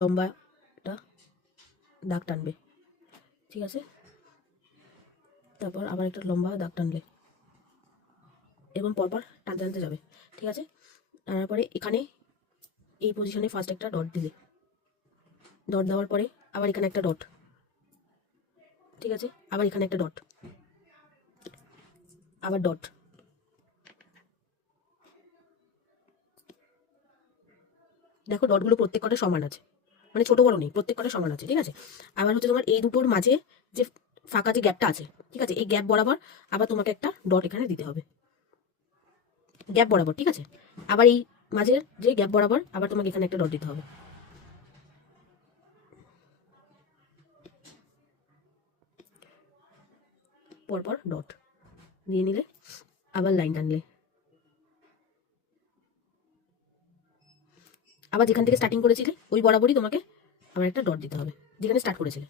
লম্বাটা দাগ টানবে, ঠিক আছে। তারপর আবার একটা লম্বা দাগ টানলে, এবং পরপর টানতে টানতে যাবে, ঠিক আছে। টানার পরে এখানে এই পজিশনে ফার্স্ট একটা ডট দিলে, ডট দেওয়ার পরে আবার এখানে একটা ডট, ঠিক আছে। আবার এখানে একটা ডট, আবার ডট, দেখো ডটগুলো প্রত্যেক কটা সমান আছে, মানে ছোট বড় নেই, প্রত্যেক কটা সমান আছে, ঠিক আছে। আবার হচ্ছে তোমার এই দুটোর মাঝে যে ফাঁকা যে গ্যাপটা আছে, ঠিক আছে, এই গ্যাপ বরাবর আবার তোমাকে একটা ডট এখানে দিতে হবে, গ্যাপ বরাবর, ঠিক আছে। আবার এই মাঝের যে গ্যাপ বরাবর আবার তোমাকে এখানে একটা ডট দিতে হবে, পরপর ডট দিয়ে নিলে, আবার লাইন টানলে, আবার যেখান থেকে স্টার্টিং করেছিলে ওই বরাবরই তোমাকে আবার একটা ডট দিতে হবে যেখানে স্টার্ট করেছিলে।